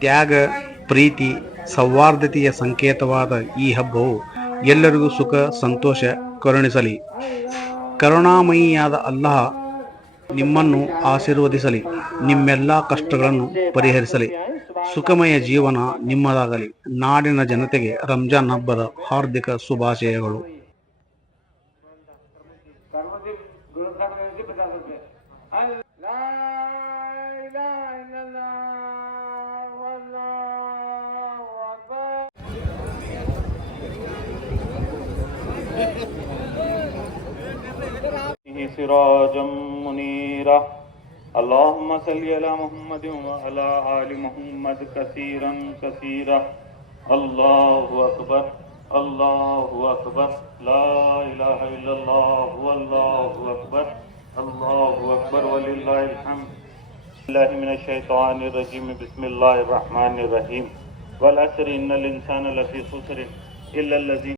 ತ್ಯಾಗ, ಪ್ರೀತಿ, ಸೌಹಾರ್ದತೆಯ ಸಂಕೇತವಾದ ಈ ಹಬ್ಬವು ಎಲ್ಲರಿಗೂ ಸುಖ, ಸಂತೋಷ ಕರುಣಿಸಲಿ. ಕರುಣಾಮಯಿಯಾದ ಅಲ್ಲಾಹ ನಿಮ್ಮನ್ನು ಆಶೀರ್ವದಿಸಲಿ. ನಿಮ್ಮೆಲ್ಲ ಕಷ್ಟಗಳನ್ನು ಪರಿಹರಿಸಲಿ. ಸುಖಮಯ ಜೀವನ ನಿಮ್ಮದಾಗಲಿ. ನಾಡಿನ ಜನತೆಗೆ ರಂಜಾನ್ ಹಬ್ಬದ ಹಾರ್ದಿಕ ಶುಭಾಶಯಗಳು. سراجا منيرا اللهم صل على محمد وعلى آل محمد كثيرا كثيرا. الله أكبر. الله أكبر. لا إله إلا الله والله أكبر. الله أكبر. ولله الحمد. الله من الشيطان الرجيم. بسم الله الرحمن الرحيم. والعصر إن الإنسان لفي خسر إلا الذين